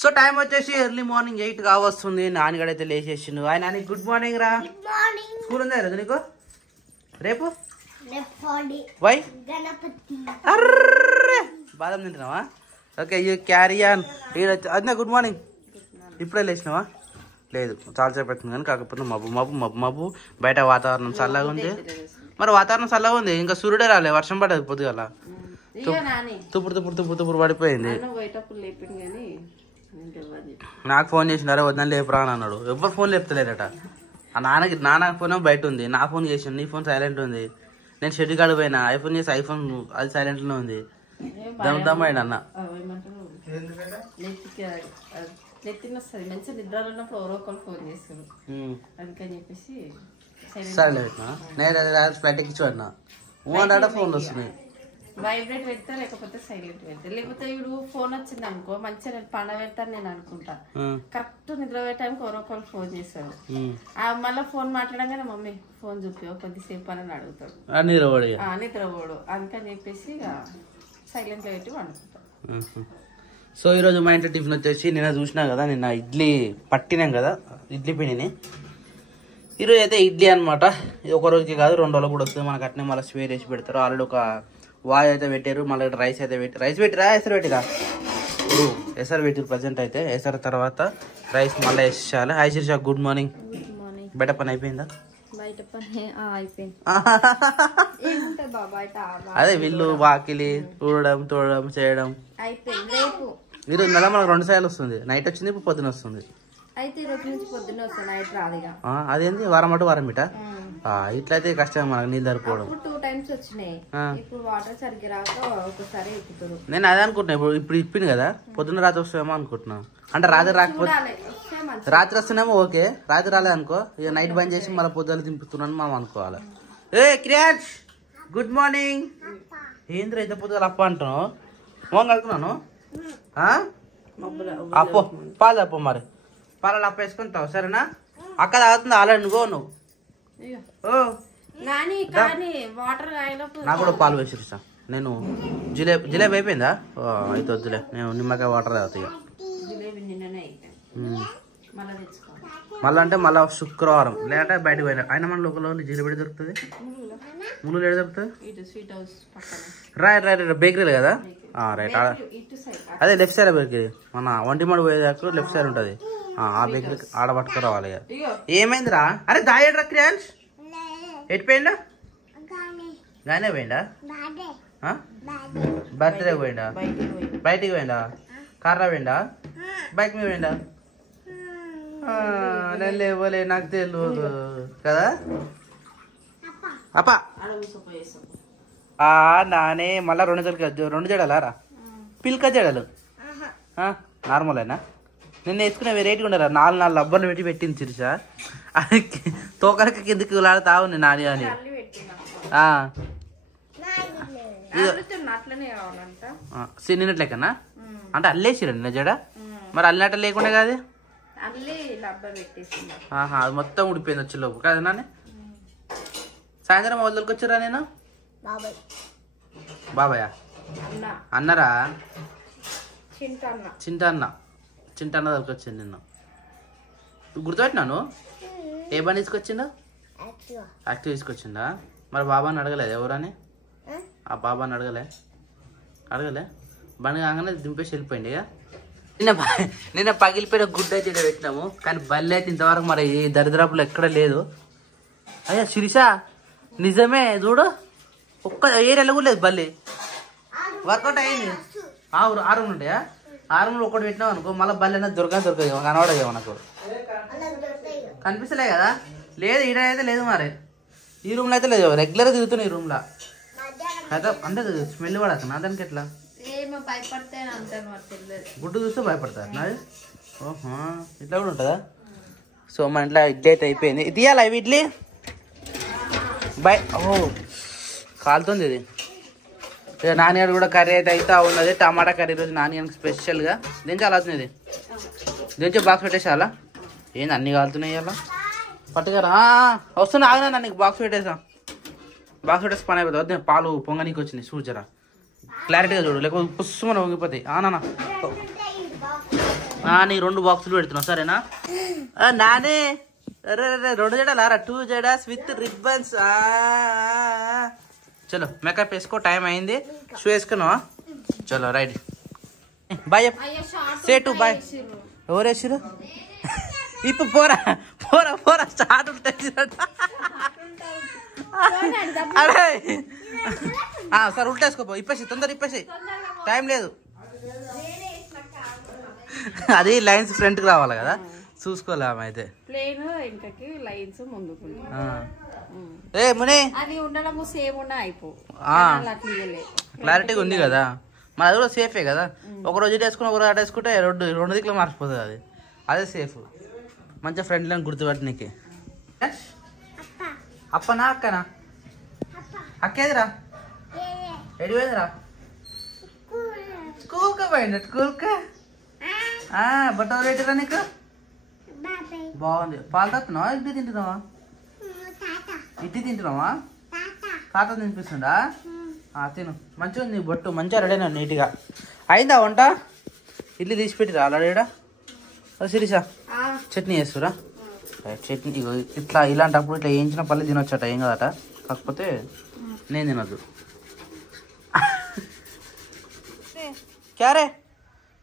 So time వచ్చేసి early morning 8 కావస్తుంది. నాన్నగడైతే లేచేసిండు. Nani good morning రా. స్కూల్ ఉందా ఈరోజు నీకు? రేపు వై అర్రే బాదం తింటున్నావా? Okay you carry on. అదే గుడ్ మార్నింగ్. ఇప్పుడే లేచినావా? లేదు చాలాసేపు అవుతుంది కానీ కాకపోతే మబ్బు మబ్బు మబ్బు మబ్బు. బయట వాతావరణం చల్లగా ఉంది. మరి వాతావరణం చల్లగా ఉంది, ఇంకా సూర్యుడే రాలే, వర్షం పడదు పొద్దుగల. తుప్పుడు తుప్పుడు తుప్పుడు తుప్పుడు పడిపోయింది. నాకు ఫోన్ చేసినారే వద్దని లేపురా అని అన్నాడు. ఎవరు ఫోన్ లేపుతలేరట. ఆ నాన్న ఫోన్ బయట ఉంది, నా ఫోన్ చేసిండు, నీ ఫోన్ సైలెంట్ ఉంది. నేను షెడ్ కాడ పోయినా, ఐఫోన్ చేసి ఐఫోన్ అది సైలెంట్ లో ఉంది. దమ్మైంది అన్న. సరే నేను ఫ్లైట్ ఎక్కించుకున్నా ఫోన్ వస్తున్నాయి. వైబ్రేట్ పెడతా లేకపోతే సైలెంట్ పెడతా. లేకపోతే ఇప్పుడు ఫోన్ వచ్చింది అనుకో మంచిగా నేను పండ పెడతాను నేను అనుకుంటా. కరెక్ట్ నిద్ర పెట్టడానికి ఒకరు ఫోన్ చేశాడు. మళ్ళీ ఫోన్ మాట్లాడగానే మమ్మీ ఫోన్ చూపి కొద్దిసేపు అని అడుగుతాడు. నిద్రపోడు. అందుకని చెప్పేసి ఇక సైలెంట్ లో పెట్టి వండుకుంటాం. సో ఈరోజు మా ఇంట్లో టిఫిన్ వచ్చేసి నిన్న చూసినా కదా, నిన్న ఇడ్లీ పట్టినాం కదా, ఇడ్లీ పిండిని. ఈరోజు అయితే ఇడ్లీ అనమాట. ఇది ఒక రోజుకి కాదు 2 రోజులు కూడా వస్తుంది మనకు. అట్నే మళ్ళీ స్వేర్ వేసి పెడతారు. ఆల్రెడీ ఒక వాయ్ అయితే పెట్టారు. మళ్ళీ రైస్ అయితే రైస్ పెట్టిరా ఎసరు పెట్టిరా? ఇప్పుడు ఎసరు పెట్టారు ప్రజెంట్ అయితే. ఎసరు తర్వాత రైస్ మళ్ళీ వేసేయాలి. Hi Shirisha good morning. బయట పని అయిపోయిందా? అదే వీళ్ళు వాకిలి ఊడడం తోడడం చేయడం. ఈరోజు నెల మనకు 2 సార్లు వస్తుంది. నైట్ వచ్చింది, ఇప్పుడు పొద్దున వస్తుంది. అదేంటి వారం అటు వారం ఇట. ఇట్లయితే కష్టం మనకు నీళ్ళు సరిపోవడం. నేను అదే అనుకుంటున్నా. ఇప్పుడు ఇప్పింది కదా, పొద్దున్న రాత్రి వస్తామేమో అనుకుంటున్నా. అంటే రాత్రి రాకపోతే రాత్రి వస్తేనేమో ఓకే, రాత్రి రాలేదు అనుకో ఇక నైట్ బంద్ చేసి మళ్ళీ పొద్దున్న దింపుతున్నాను మనం అనుకోవాలి. ఏ క్రియాజ్ గుడ్ మార్నింగ్. ఏంద్ర అయితే పొద్దున అప్ప అంటున్నావు? మోహన్ కలుపుతున్నాను. అప్పో పాలు అప్ప, మరి పాలలో అప్ప వేసుకుంటావు సరేనా? అక్క తాగుతుంది ఆల్రెడీ నువ్వు. నాకు కూడా పాలు వేసిస్తా. నేను జిలేబీ అయిపోయిందా? అయితే వద్దులే, నేను నిమ్మకాయ వాటర్ తాగుతా. మళ్ళీ అంటే మళ్ళీ శుక్రవారం లేదంటే బయటకు పోయినా అయినా మన లోకల్లో జిలేబీ దొరుకుతుంది. ముళ్ళు ఏడు దొరుకుతుంది? రైట్ బేకరీ కదా. రైట్ అదే లెఫ్ట్ సైడ్ బేకరీ. మన ఒంటిమడి పోయేదాకా లెఫ్ట్ సైడ్ ఉంటుంది. ఆ బేకరీ ఆడ పట్టుకురావాలి. ఏమైందిరా? అరే దాయేడ్రా క్రియాన్స్. ఎటు పోయిండా? గానే పోయిండా? బర్త్డే పోయిండా? బయటికి పోయిండా? కార్లో పోయిండా? బైక్ మీద పోయిండా? నేను లేవలే, నాకు తెలియదు కదా. అప్పా నానే మళ్ళా 2 జడలారా? పిల్క జడలు నార్మలేనా? నిన్న వేసుకునే వెరైటీగా ఉండరా? 4 లబ్బర్లు పెట్టింది చిరుసా. అది తోకరక కిందకి లాడుతా ఉంది నాని అని. నిన్నట్లేకన్నా అంటే అల్లేసిరా నిన్న జడ? మరి అల్లినట్టు లేకుండా కాదు. అది మొత్తం ఉడిపోయింది వచ్చేలోపు కదా నాని. సాయంత్రం వదిలికి వచ్చారా? నేను బాబాయ్ అన్నరా? చింటన్న దొరికొచ్చింది నిన్న. గుర్తుపెట్టినాను. ఏ బండి తీసుకొచ్చిందా? యాక్టివ్ తీసుకొచ్చిందా? మరి బాబాని అడగలేదు ఎవరని? ఆ బాబాని అడగలే బండి కాగానే దింపేసి వెళ్ళిపోయింది. ఇక నిన్న పగిలిపోయిన గుడ్డ అయితే పెట్టినాము, కానీ బల్లి అయితే ఇంతవరకు మరి ఈ దరిద్రపులు ఎక్కడ లేదు. అయ్యా శిరీష నిజమే చూడు, ఒక్క ఏరియాలో కూడా లేదు బల్లి. వర్కౌట్ అయ్యింది. 6 రూమ్లు ఉంటాయా? 6 రూమ్లు ఒకటి పెట్టినాం అనుకో మళ్ళీ బల్లి అనేది దొరకదు కనబడదు మనకు. కనిపిస్తలే కదా? లేదు ఈడ అయితే లేదు. మరి ఈ రూమ్లో అయితే లేదు, రెగ్యులర్గా తిరుగుతున్నాయి ఈ రూమ్లో. కదా అంటే స్మెల్ పడక దానికి ఎట్లా గుడ్డు చూస్తే భయపడతారు నాది. ఓహో ఇట్లా కూడా ఉంటుందా? సో మన ఇంట్లో ఇడ్లీ అయితే అయిపోయింది. ఇది తీయాలా ఇవి ఇడ్లీ? కాలుతుంది ఇది. నాన్నగారు కూడా కర్రీ అయితే అవుతా ఉన్నది. టమాటా కర్రీ రోజు నాన్నగారికి స్పెషల్గా. దించాలి అవుతుంది. దించే బాక్స్ పెట్టేసాలా? ఏంది అన్నీ కాలుతున్నాయి అలా పట్టుగారా? వస్తున్నా ఆగినా నీకు బాక్స్ పెట్టేసా. బాక్స్ పెట్టేసి పని అయిపోతుంది. వద్దు పాలు పొంగనీకి వచ్చినాయి చూచరా, క్లారిటీగా చూడు లేకపోతే పుస్సుమని వంగిపోతాయి. నాన్న నీ 2 బాక్సులు పెడుతున్నావు సరేనా? నానే అరే 2 జడలారా 2 జడాస్ విత్ రిబ్బన్స్. చలో మేకప్ వేసుకో, టైం అయింది. షూ వేసుకున్నావా? చలో right bye say to bye. ఎవరు వేసిరు? ఇప్పుడు పోరా పోరా పోరా స్టార్ట్ ఉంటుంది. అరే సార్ ఉల్టేసుకోపో, ఇప్పేసి తొందర ఇప్పేసి, టైం లేదు. అది లైన్స్ ఫ్రంట్కి రావాలి కదా, చూసుకోలే ఆమె అయితే. ప్లేన్ ఇంకకి లైన్స్ ముందుకు ఏ ముని అది ఉండడం సేమ్ ఉన్నా అయిపో. క్లారిటీగా ఉంది కదా, మరి అది కూడా సేఫే కదా. ఒక రోజు వేసుకుని ఒక రోజు వేసుకుంటే రెండు దిక్కులు మార్చిపోతుంది అది. అదే సేఫ్. మంచిగా ఫ్రెండ్ లైన్ గుర్తుపట్టి నీకు. అప్పనా అక్కనా? అక్కేదిరా ఎడిపోయిందిరా? స్కూల్కి పోయింది. స్కూల్కి బట్ట రేటురా నీకు? బాగుంది. పాలు తాగుతున్నావా? ఇడ్లీ తింటున్నావా? ఇడ్లీ తింటున్నావా? తాత తినిపిస్తుందా? తిను. మంచిగా ఉంది బొట్టు, మంచిగా రెడీ అయినా నీట్గా. అయిందా వంట? ఇడ్లీ తీసి పెట్టిరా ఆల్రెడీడా? సిరీసా చట్నీ చేస్తురా? చట్నీ ఇట్లా ఇలాంటప్పుడు ఇట్లా వేయించిన పల్లె తినొచ్చట, ఏం కదట. కాకపోతే నేను తినద్దు. క్యారే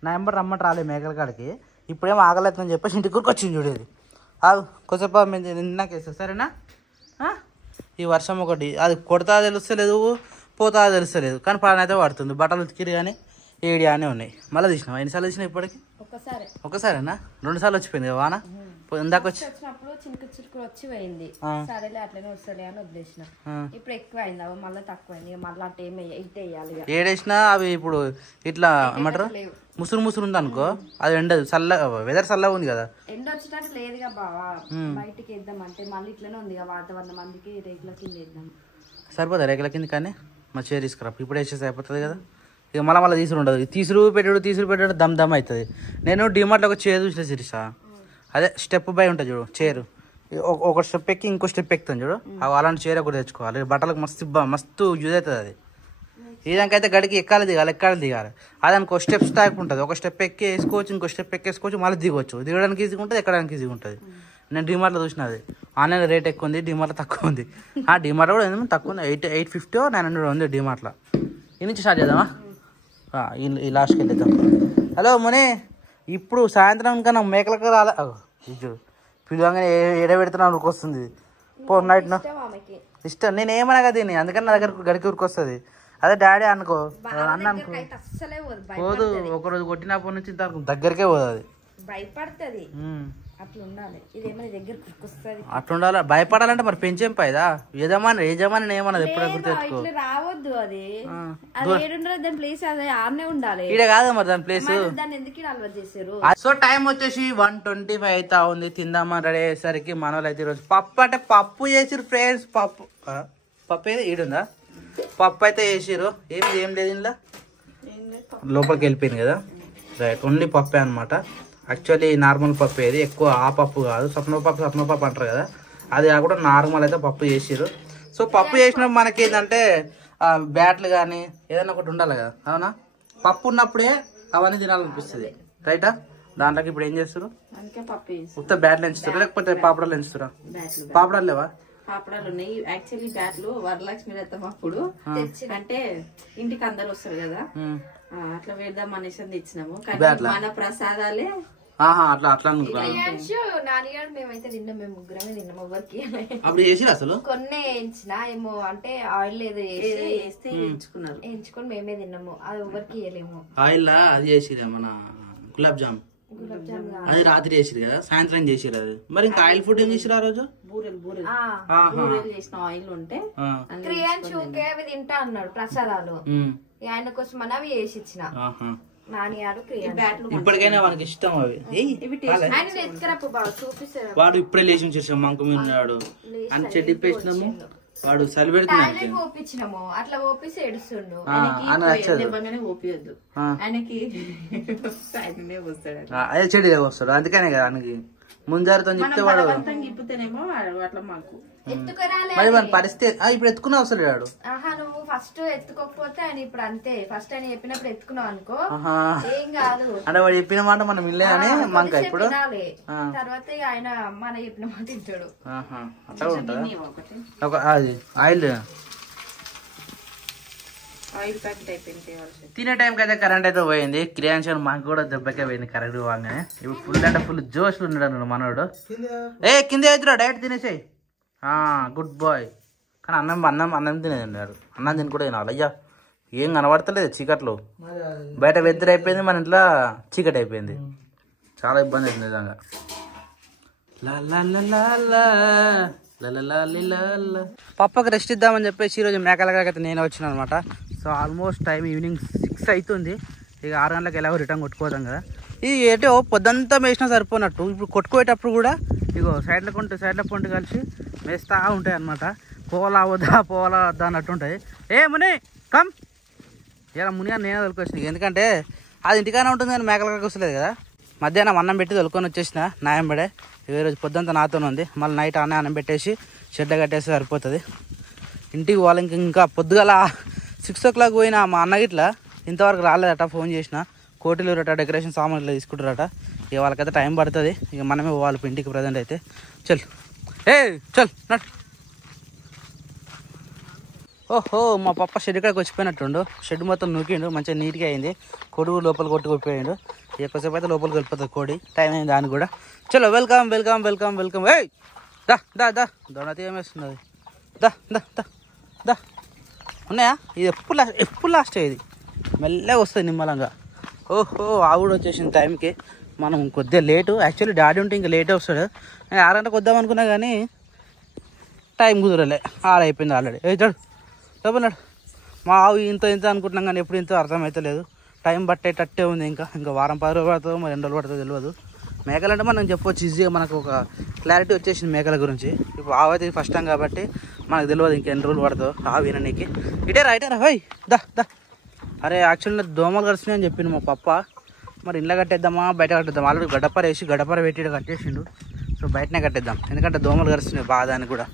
నా ఎంబర్ రమ్మంట రాలే మేకల కాడికి. ఇప్పుడేమో ఆగలేదని చెప్పేసి ఇంటికి వచ్చింది చూడేది. కొంచెంసేపు మేము నిన్నాకేస్తా సరేనా? ఈ వర్షం ఒకటి అది కొడతా తెలుస్తలేదు, పోతా తెలుస్తలేదు, కానీ పాలనైతే పడుతుంది. బట్టలు ఉతికిరి కానీ ఏడి అని ఉన్నాయి. మళ్ళీ తీసినావా? ఎన్నిసార్లు తీసినా ఇప్పటికి? ఒకసారేనా? 2 సార్లు వచ్చిపోయింది కదా వాన. ఇందాక వచ్చినప్పుడు చినుకు చిరుకులు వచ్చి పోయింది. సరేలే అట్లనే వస్తాయి అని వదిలేసిన. ఇప్పుడు ఎక్కువ అయింది, అవి మళ్ళీ తక్కువ అయింది. మళ్ళీ అంటే ఇటు వేయాలి. ఏడేసినా అవి ఇప్పుడు ఇట్లా ఏమంటారు ముసురు ముసురు ఉంది అనుకో, అది ఎండదు. వెదర్ చల్లగా ఉంది కదా, ఎండ వచ్చేటట్టు లేదుగా బావా. బయటకి వేద్దాం అంటే మళ్ళీ ఇట్లనే ఉంది వాతావరణం, అందుకే రేకుల కింద వేద్దాం. సరిపోతా రేకుల కింద కానీ మా చీర తీసుకురా. ఇప్పుడు వేసేసి అయిపోతుంది కదా, ఇక మళ్ళీ తీసుడు ఉండదు. తీసుడు పెట్టాడు దమ్ దమ్ అవుతుంది. నేను డిమార్ట్లో ఒక చైర్ చూసిన సిరీసా, అదే స్టెప్ బై ఉంటుంది చూడు చైర్. ఒక స్టెప్ ఎక్కి ఇంకో స్టెప్ ఎక్కుతాను చూడు, అలాంటి చైర్ ఒకటి తెచ్చుకోవాలి. బట్టలకు మస్తు యూజ్ అవుతుంది అది. ఇదానికైతే గడికి ఎక్కాలి దిగాలి. అది అనుకో స్టెప్స్ టైప్ ఉంటుంది. ఒక స్టెప్ ఎక్కి వేసుకోవచ్చు, ఇంకో స్టెప్ ఎక్కేసుకోవచ్చు, మళ్ళీ దిగవచ్చు. దిగడానికి ఈజీగా ఉంటుంది, ఎక్కడానికి ఈజీగా ఉంటుంది. నేను డిమార్ట్లో చూసిన అది. ఆన్లైన్లో రేట్ ఎక్కువ ఉంది, డిమార్ట్లో తక్కువ ఉంది. డిమార్ట్లో కూడా ఎందుకు తక్కువ ఉంది, 850 or 900 ఉంది డిమార్ట్లో. ఈ నుంచి స్టార్ట్ చేద్దామా? ఈ లాస్ట్కి వెళ్ళేద్దాం. హలో ముని, ఇప్పుడు సాయంత్రం కన్నా మేకలకు రాలే పిలువగానే ఎడబెడుతున్నా వస్తుంది. పో నైట్ ఇష్టం. నేను ఏమన్నా కదా దీన్ని, అందుకని నా దగ్గర గడికి ఊరికొస్తుంది. అదే డాడీ అనుకో అన్న అనుకో పోదు. ఒకరోజు కొట్టినప్పటి నుంచి దగ్గరకే పోదు అది, భయపడుతుంది. అట్లా ఉండాలి. ఇదేమో దగ్గర అట్లా ఉండాలి. భయపడాలంటే మరి పెంచేం పైదా యజమాని ఏమన్నది ఎప్పుడో గుర్తు రావద్దు. అది దాని ప్లేస్ అదే ఆనే ఉండాలి. ఇదే కాదు మరి దాని ప్లేస్. దాన్ని ఎందుకు అలవాటు చేశారు? సో టైం వచ్చేసి 1:25 అవుతా ఉంది. తిందామని రెడీ అయ్యేసరికి మన వాళ్ళు అయితే ఈరోజు పప్పు అంటే పప్పు చేసిరు ఫ్రెండ్స్. పప్పు ఏది ఈడుందా? పప్పు అయితే చేసిరు. ఏం లేదు ఇంట్లో, లోపలికి వెళ్ళిపోయింది కదా. రైట్, ఓన్లీ పప్పే అనమాట. యాక్చువల్లీ నార్మల్ పప్పు ఏది, ఎక్కువ ఆ పప్పు కాదు. సప్న పప్పు అంటారు కదా, అది కాకుండా నార్మల్ అయితే పప్పు చేసిరు. సో పప్పు చేసినప్పుడు మనకి ఏంటంటే బ్యాట్లు కానీ ఏదైనా ఒకటి ఉండాలి కదా, అవునా? పప్పు ఉన్నప్పుడే అవన్నీ తినాలనిపిస్తుంది, రైటా? దాంట్లోకి ఇప్పుడు ఏం చేస్తారు? ఉత్త బ్యాట్లు ఎంచుతారు లేకపోతే పాపడాలు ఎంచుతారా? పాపడాలు లేవా? పాపడాలు ఉన్నాయి. యాక్చువల్లీ బ్యాట్లు వరలక్ష్మి రథం అప్పుడు అంటే ఇంటికి అందరు వస్తారు కదా, అట్లా వేద్దాం అనేసి తెచ్చినాము. కానీ మన ప్రసాదాలే మేమైతే తిన్నాం. మేము ముగ్గురమే తిన్నాం. ఎవరికి అప్పుడు చేసి అసలు కొన్ని వేయించిన ఏమో అంటే ఆయిల్ ఏదో వేస్తే వేయించుకొని మేమే తిన్నాము. అది ఎవరికి వేయలేము. ఆయిల్ అది చేసిరా మన గులాబ్ జామ్, అది రాత్రి చేసిరు కదా, సాయంత్రం చేసిరు అది. మరి ఇంకా ఆయిల్ ఫుడ్ ఏం చేసిరు ఆ రోజు? బూరెలు చేసిన ఆయిల్ ఉంటే అవి తింటా అన్నాడు ప్రసాదాలు. ఆయన కోసం అని అవి వేసి ఇచ్చిన ఇప్పటికైనా వానికి ఇష్టం అవి. వాడు ఇప్పుడే లేచి చేసాం మంకు మీద ఉన్నాడు అని చెడ్డిప్పేసినాము. వాడు చలి పెడుతున్నాము. అట్లా ఓపిసి ఏడుస్తుండు. అదే చెడు వస్తాడు, అందుకనే కదా ఆయనకి ముంజారితో చెప్తే వాడు ఇప్పుతేనేమో అట్లా మాకు మరి మన పరిస్థితి ఇప్పుడు ఎత్తుకున్నా అవసరం వాడు. నువ్వు ఫస్ట్ ఎత్తుకోకపోతే ఆయన ఇప్పుడు అంతే. ఫస్ట్ ఆయన చెప్పినప్పుడు ఎత్తుకున్నావు అనుకో ఏం కాదు. అంటే వాడు చెప్పిన మాట మనం వినలే అని మాకు ఇప్పుడు తర్వాత ఆయన మన చెప్పిన మాట తింటాడు. అట్లా ఉంటుంది. అది ఆయిల్ తినే టైంకి అయితే కరెంట్ అయితే పోయింది. క్రియాన్షన్ మాకు కూడా దెబ్బకే పోయింది కరెంట్ పోగానే. ఇప్పుడు ఫుల్ అంటే ఫుల్ జోష్లు ఉన్నాడు అన్నాడు మనోడు. కింద అవుతురా డైరెక్ట్ తినేసాయి. Good boy. కానీ అన్నం తినేది అన్నాడు. అన్నం తిని కూడా తినాలి. అయ్యా ఏం కనబడతలేదు చీకట్లో. బయట వెద్దరు అయిపోయింది, మన ఇంట్లో చీకటి అయిపోయింది. చాలా ఇబ్బంది అవుతుంది నిజంగా. పప్పకి రెస్ట్ ఇద్దామని చెప్పేసి ఈరోజు మేకలకైతే నేను వచ్చిన అనమాట. సో ఆల్మోస్ట్ టైం ఈవినింగ్ 6 అవుతుంది. ఇక 6 గంటలకు ఎలాగో రిటర్న్ కొట్టుకోదాం కదా. ఇది ఏంటో పొద్దంతా మేసినా సరిపోనట్టు ఇప్పుడు కొట్టుకోయేటప్పుడు కూడా ఇగో సైడ్ల పొంటి కలిసి మేస్తూ ఉంటాయి అనమాట. పోవాలా వద్దా అన్నట్టు ఉంటాయి. ముని కమ్ ఇలా మునిగా నేనే తొలుకొచ్చిన. ఎందుకంటే అది ఇంటికానే ఉంటుంది కానీ మేకలకి వస్తలేదు కదా. మధ్యాహ్నం అన్నం పెట్టి తొలుకొని వచ్చేసిన నాయంబడే. ఈ రోజు పొద్దుంతా నాతోనే ఉంది. మళ్ళీ నైట్ అన్నం పెట్టేసి షెడ్ కట్టేసి సరిపోతుంది. ఇంటికి వాళ్ళకి ఇంకా పొద్దుగల 6 o'clock పోయిన మా అన్నకి ఇట్లా ఇంతవరకు రాలేదట. ఫోన్ చేసిన కోటిలూరట డెకరేషన్ సామాన్లు ఇట్లా తీసుకుంటారట. ఇక వాళ్ళకైతే టైం పడుతుంది. ఇక మనమే పోవాలి ఇంటికి ప్రజెంట్ అయితే. చల్ నట్. ఓహో మా పప్ప షెడ్ కాడికి వచ్చిపోయినట్టుండు. షెడ్ మొత్తం నూకిండు, మంచిగా నీట్గా అయింది. కొడుకు లోపల కొట్టుకుపోయాడు. ఎక్కువసేపు అయితే లోపలికి వెళ్ళిపోతుంది కోడి. టైం అయింది దానికి కూడా. చలో వెల్కమ్. దా దొండతి ఏమేస్తున్నది. దా ఉన్నాయా? ఇది ఎప్పుడు లాస్ట్ ఇది మెల్లగా వస్తుంది నిమ్మలంగా. ఓహో ఆవిడ వచ్చేసింది టైంకి. మనం కొద్దిగా లేటు. యాక్చువల్లీ డాడీ ఉంటే ఇంకా లేటే వస్తాడు. నేను 6 గంటలకు వద్దాం అనుకున్నా కానీ టైం కుదరలే. 6 అయిపోయింది ఆల్రెడీ. చెప్పన్నాడు మా ఆవు ఇంత అనుకుంటున్నాం కానీ ఎప్పుడు ఇంత అర్థమవుతలేదు. టైం పట్టేటట్టే ఉంది. ఇంకా వారం 10 రోజులు పడుతుందో మరి 2 రోజులు పడుతుందో తెలియదు. మేకలు అంటే మనం చెప్పవచ్చు ఈజీగా. మనకు ఒక క్లారిటీ వచ్చేసింది మేకల గురించి. ఇప్పుడు ఆవు అయితే ఫస్ట్ టైం కాబట్టి మనకు తెలియదు ఇంకెన్ని రోజులు పడుతుందో ఆవు విననీకి. ఇటేరా హోయ్ దా. అరే యాక్చువల్లీ దోమలు కరిచినాయి అని చెప్పిండు మా పప్ప. మరి ఇంట్లో కట్టేద్దామా బయట కట్టేద్దాం. ఆల్రెడీ గడ్డపర పెట్టి కట్టేసిండు. సో బయటనే కట్టేద్దాం. ఎందుకంటే దోమలు కరిచినాయి బాగా అని కూడా.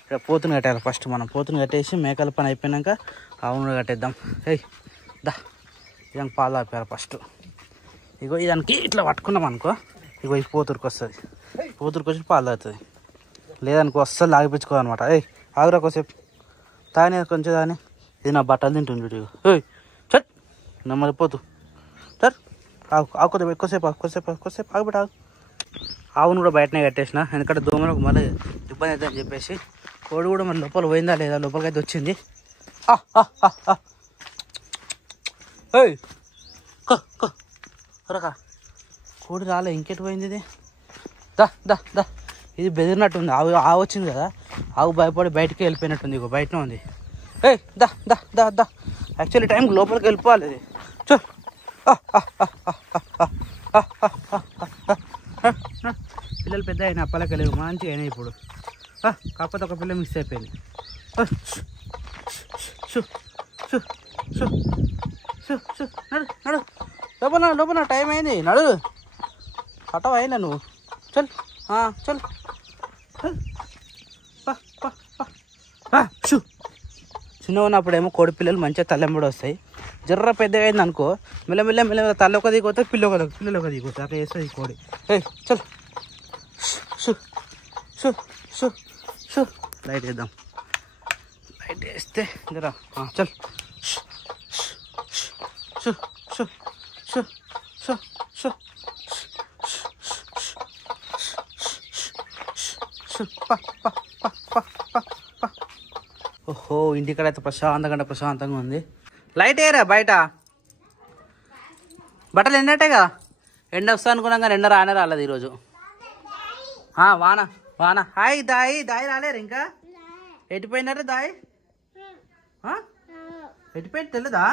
ఇక్కడ పోతుని కట్టాలి ఫస్ట్. మనం పోతుని కట్టేసి మేకల పని అయిపోయినాక ఆవును కట్టేద్దాం. దా ఇదానికి పాలు ఆపారు ఫస్ట్. ఇగో ఇదానికి ఇట్లా పట్టుకున్నాం అనుకో. ఇగో ఈ పోతురికి వస్తుంది. పోతురికి వచ్చి పాలు తాగుతుంది. లేదనుకో అస్సలు ఆగిపించుకోవాలన్నమాట. ఆగురా కొద్దిసేపు తానే కొంచెం తానే. ఇది నా బట్టలు తింటుంది ఇగో. చట్ నమ్మది పోతు సార్ ఆగు కొద్దిగా ఎక్కువసేపు ఆగుబెట్టు. ఆవును కూడా బయటనే కట్టేసిన. ఎందుకంటే దోమలకు మళ్ళీ ఇబ్బంది అవుతుందని చెప్పేసి. కోడి కూడా మరి లోపల పోయిందా లేదా, లోపలికైతే వచ్చింది. రకా కోడి రాలే, ఇంకెటు పోయింది ఇది. దా ఇది బెదిరినట్టుంది. ఆవు వచ్చింది కదా, ఆవు భయపడి బయటికి వెళ్ళిపోయినట్టుంది. ఇగో బయటనే ఉంది. దా యాక్చువల్లీ టైంకి లోపలికి వెళ్ళిపోవాలి ఇది. చూ పిల్లలు పెద్ద అయినా అప్పలకి లేవు, మంచిగా అయినాయి ఇప్పుడు. కాకపోతే ఒక పిల్ల మిస్ అయిపోయింది. నడు లోపల టైం అయింది. నడు కట్టవ అయినా నువ్వు. చల్ చిన్న ఉన్నప్పుడేమో కోడి పిల్లలు మంచిగా తల్లెంబడి వస్తాయి. జర్ర పెద్దగా అయింది అనుకో మెల్ల తల్లి ఒక దిగిపోతే పిల్లలు ఒక దిగిపోతాయి. అట్లా వేస్తుంది కోడి. చల్ లైట్ వేద్దాం. లైట్ వేస్తే జరా చల్. ఓహో ఇంటికాడ అయితే ప్రశాంతంగా ఉంది. లైట్ వేయరా బయట. బట్టలు ఎండటేగా, ఎండ వస్తా అనుకున్నాం కానీ ఎండ రాలేదు ఈరోజు. వాన హాయ్ దాయి రాలేరు ఇంకా. ఎటుపోయినారు దాయి? ఎటుపోయి తెలియదా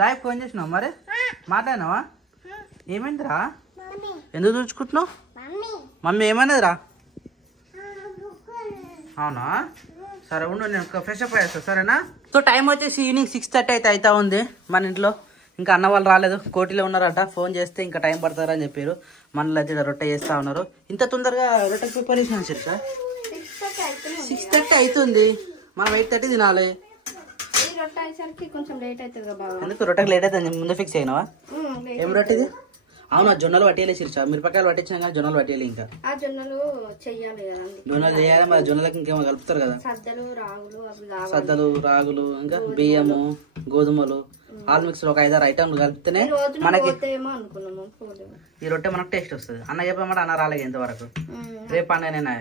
దాయి ఫోన్ చేసినావు మరి మాట్లాడినావా? ఏమైందిరా? ఎందుకు చూసుకుంటున్నావు? మమ్మీ ఏమన్నదిరా? అవునా సరే ఉండు, నేను ఫ్రెష్ అప్ అయ్యేస్తా సరేనా? సో టైం వచ్చేసి ఈవినింగ్ 6:30 అయితే అవుతా ఉంది. మన ఇంట్లో ఇంకా అన్న వాళ్ళు రాలేదు, కోటిలో ఉన్నారట. ఫోన్ చేస్తే ఇంకా టైం పడతారని చెప్పారు. మనలో అయితే రొట్టె చేస్తా ఉన్నారు. ఇంత తొందరగా రొట్టె ప్రిపరేషన్ అని చెప్పా 6:30 అవుతుంది. మనం 8:30 తినాలి. కొంచెం లేట్ అవుతుంది కదా బాబా. ఎందుకు రొట్టెకి లేట్ అవుతుంది? ముందే ఫిక్స్ అయినావా? ఏం రొట్టె ఇది? అవునా, జొన్నలు పట్టేయాలి శిర్ష. మిరపకాయలు పట్టించినా కానీ జొన్నలు పట్టేయాలి. ఇంకా ఆ జొన్నలు చెయ్యాలి కదా, జొన్నలు చేయాలి. మరి జొన్నలకు ఇంకేమో కలుపుతారు కదా, సద్దలు రాగులు అవి కావాలి. సద్దలు రాగులు ఇంకా బియ్యము గోధుమలు ఆల్ మిక్స్ ఒక 5-6 ఐటమ్లు కలిపితేనే మనకి అనుకున్నాము ఈ రొట్టె మనకు టేస్ట్ వస్తుంది. అన్న చెప్పమాట అన్న రాలేదు ఇంతవరకు. రేపు పండుగనేనా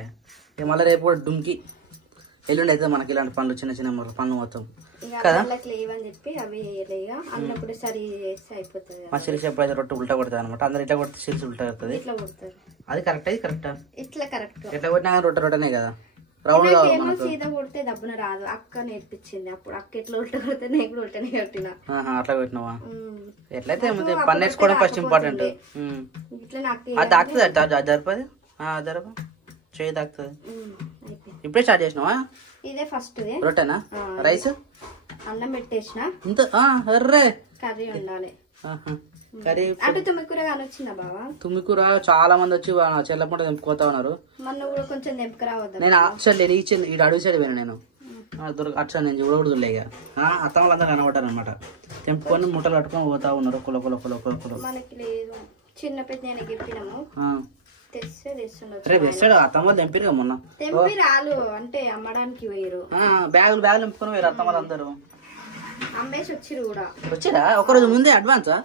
మళ్ళీ రేపు కూడా డుంకి ఎల్లుండి అయితే మనకి ఇలాంటి పనులు చిన్న చిన్న పనులు మొత్తం కదా లేవని చెప్పి అవి అన్నప్పుడు సరి అయిపోతుంది. మా శిరీష ఎప్పుడైతే రొట్టె ఉల్టా కొడుతుంది అనమాట. అందరు ఇట్లా కొడితే శిరీష ఉల్టా కొడుతుంది. ఇట్లా కొడతారు. అది కరెక్ట్. అది కరెక్ట్. ఇట్లా కరెక్ట్. ఎట్లా కొట్టినా రొట్టెనే కదా. రౌండ్ కావాలి. సీదా కొడితే దబ్బున రాదు. అక్క నేర్పించింది. అప్పుడు అక్క ఎట్లా ఉల్టా కొడితే నేను కూడా ఉల్టనే కొట్టినా. అట్లా పెట్టినావా? ఎట్లయితే పని నేర్చుకోవడం ఫస్ట్ ఇంపార్టెంట్. ఇట్లా నాకు అది తాకుతుంది. జరపది జరప చేయి తాకుతుంది. ఇప్పుడే స్టార్ట్ చేసినావా? ఇదే ఫస్ట్ రొట్టెనా? రైస్ అన్నం పెట్టేసిన. ఇంత ఎర్రే కర్రీ ఉండాలి. కర్రీ అంటే తుమ్మికూర కానొచ్చిందా బావా? తుమ్మికూర చాలా మంది వచ్చి చెల్లపంట తెంపుకోతా ఉన్నారు. మొన్న కూడా కొంచెం తెంపుకురావద్దు. నేను యాక్చువల్లీ ఈ అడుగు సైడ్ పోయినా నేను. అట్లా నేను చూడకూడదు. ఇక అత్త వాళ్ళందరూ కనబడ్డారు అనమాట. తెంపుకొని ముట్టలు కట్టుకొని పోతా ఉన్నారు. కుల మనకి లేదు. చిన్న పెద్ద నేను చెప్పినాము రేపు తెస్తాడు. అత్తమ్మ తెంపిరు మొన్న. తెంపి రాలు అంటే అమ్మడానికి వేయరు. బ్యాగులు తెంపుకొని వేరు అత్తమ్మ వాళ్ళందరూ. అమ్మేసి వచ్చిరు కూడా. వచ్చిరా ఒకరోజు ముందే అడ్వాన్సా?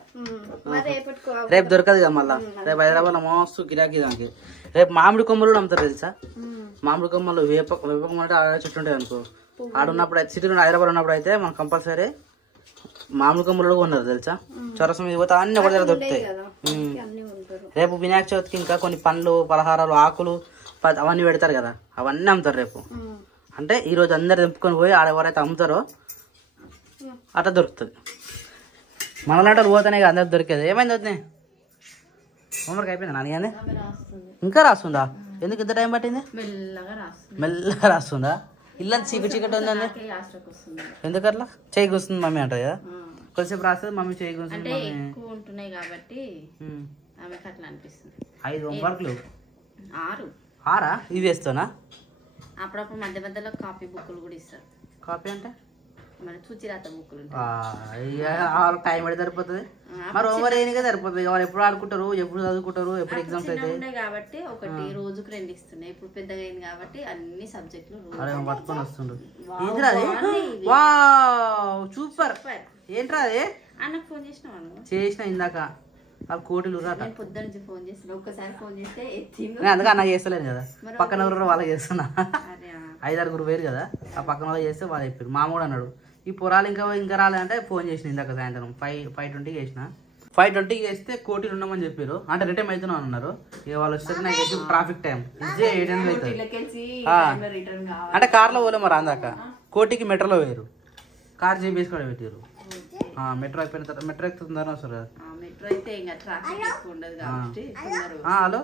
రేపు దొరకదు కదా మళ్ళా. రేపు హైదరాబాద్ లో మస్తు గిరాకీ దానికి. రేపు మామిడి కొమ్మలు కూడా అమ్ముతారు తెలుసా? మామిడి కొమ్మలు వేప కొమ్మంటే ఆడ చెట్టు ఉంటాయి అనుకో. ఆడున్నప్పుడు అయితే సిటీలో హైదరాబాద్ ఉన్నప్పుడు అయితే మనం కంపల్సరీ మామిడి కొమ్మలు కూడా ఉన్నారు తెలుసా? చొరసం మీద పోతే అన్ని ఒకటి దొరుకుతాయి. రేపు వినాయక చవితికి ఇంకా కొన్ని పండ్లు పలహారాలు ఆకులు అవన్నీ పెడతారు కదా, అవన్నీ అమ్ముతారు రేపు. అంటే ఈ రోజు అందరు తెంపుకొని పోయి ఆడ ఎవరైతే అమ్ముతారో అట్లా దొరుకుతుంది. మనలాంటి పోతానే కదా అందరికి దొరికేది. ఏమైంది వద్దే? హోంవర్క్ అయిపోయింది నాని? ఇంకా రాస్తుందా? ఎందుకు ఇంత టైం పట్టింది? మెల్లగా రాస్తుందా? ఇల్లంతా చీకటి ఉందండి. ఎందుకట్లా? చేయి కూస్తుంది మమ్మీ అంటది కదా. కొద్దిసేపు రాస్తుంది మమ్మీ చేయి కూస్తుంది. 5 హోంవర్క్లు 6 ఇవి వేస్తానా? అప్పుడప్పుడు మధ్య మధ్యలో కాపీ బుక్కులు కూడా ఇస్తారు. కాపీ అంటే మన చూచిరాత బుక్కులు. టైం పడి సరిపోతుంది. మరి ఓవర్ అయినగా సరిపోతుంది. వాళ్ళు ఎప్పుడు ఆడుకుంటారు, ఎప్పుడు చదువుకుంటారు, ఎప్పుడు ఎగ్జామ్స్ అయితే కాబట్టి ఒకటి రోజుకు 2 ఇస్తున్నాయి. ఇప్పుడు పెద్దగా అయింది కాబట్టి అన్ని సబ్జెక్టులు పట్టుకొని వస్తుండ్రు. సూపర్. ఏంట్రా అది? అన్నకు ఫోన్ చేసినావు? చేసిన ఇందాక. వాళ్ళు కోటిలు పొద్దు నుంచి ఫోన్ చేసిన. ఒక్కసారి ఫోన్ చేస్తే అందుకే అన్న చేస్తలేను కదా. పక్కన ఎవరు వాళ్ళకి చేస్తున్నా. 5-6 వేరు కదా. ఆ పక్కన వాళ్ళు చేస్తే వాళ్ళు చెప్పారు. మామూడు అన్నాడు ఈ పొరాలు ఇంకా రాలేదంటే ఫోన్ చేసిన ఇందాక సాయంత్రం 5:20 చేసిన. 5:20 చేస్తే కోటిలు ఉన్నామని చెప్పారు. అంటే రిటర్న్ అవుతున్నాం అన్నారు. ఇక వాళ్ళు వస్తే నాకు ట్రాఫిక్ టైం ఇదే 8 అవుతుంది. అంటే కార్లో పోలే మరి అందాక. కోటికి మెట్రోలో వేరు. కార్ జీపీఎస్ కూడా పెట్టారు. మెట్రో అయిపోయిన తర్వాత మెట్రో ఎక్కుతుందని వస్తారు కదా. మెట్రో అయితే ఇంకా ట్రాఫిక్ ఎక్కువ ఉండదు కాబట్టి. హలో